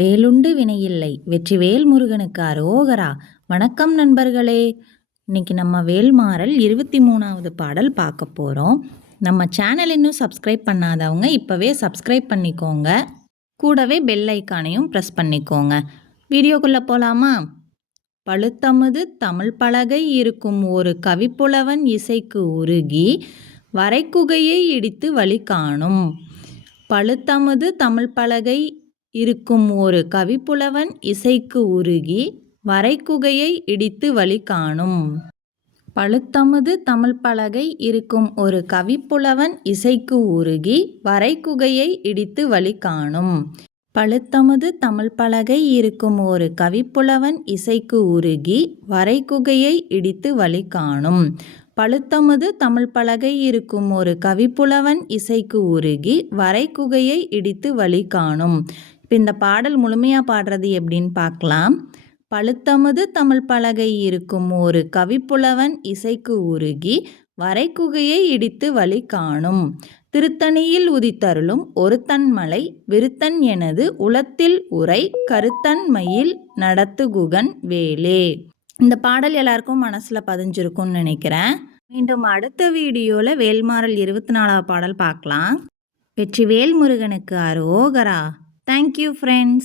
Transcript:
வேலுண்டு வினையில்லை வெற்றிவேல் முருகனுக்கு அரோகரா. வணக்கம் நண்பர்களே. இன்னைக்கு நம்ம வேல்மாறல் 23வது பாடல் பார்க்க போகிறோம். நம்ம சேனல் இன்னும் சப்ஸ்கிரைப் பண்ணாதவங்க இப்போவே சப்ஸ்கிரைப் பண்ணிக்கோங்க. கூடவே பெல் ஐக்கானையும் ப்ரெஸ் பண்ணிக்கோங்க. வீடியோக்குள்ளே போகலாமா? பழுத்தமுது தமிழ் பலகை இருக்கும் ஒரு கவிப்புலவன் இசைக்கு உருகி வரைக்குகையை இடித்து வழி காணும். பழுத்தமுது தமிழ் பலகை இருக்கும் ஒரு கவிப்புலவன் இசைக்கு உருகி வரைக்குகையை இடித்து வழி காணும். பழுத்தமுது தமிழ் பலகை இருக்கும் ஒரு கவிப்புலவன் இசைக்கு உருகி வரைக்குகையை இடித்து வழி காணும். பழுத்தமுது தமிழ் பலகை இருக்கும் ஒரு கவிப்புலவன் இசைக்கு உருகி வரைக்குகையை இடித்து வழி காணும். பழுத்தமுது தமிழ் பலகை இருக்கும் ஒரு கவிப்புலவன் இசைக்கு உருகி வரைக்குகையை இடித்து வழி காணும். இப்போ இந்த பாடல் முழுமையாக பாடுறது எப்படின்னு பார்க்கலாம். பழுத்தமுது தமிழ் பலகை இருக்கும் ஒரு கவிப்புலவன் இசைக்கு உருகி வரைக்குகையை இடித்து வழி காணும். திருத்தணியில் உதித்தருளும் ஒருத்தன் மலை விருத்தன் எனது உளத்தில் உரை கருத்தன் மயில் நடத்துகுகன் வேலே. இந்த பாடல் எல்லாருக்கும் மனசில் பதிஞ்சிருக்கும்னு நினைக்கிறேன். மீண்டும் அடுத்த வீடியோவில் வேல்மாறல் 24வது பாடல் பார்க்கலாம். வெற்றிவேல் முருகனுக்கு அரோகரா. Thank you, friends.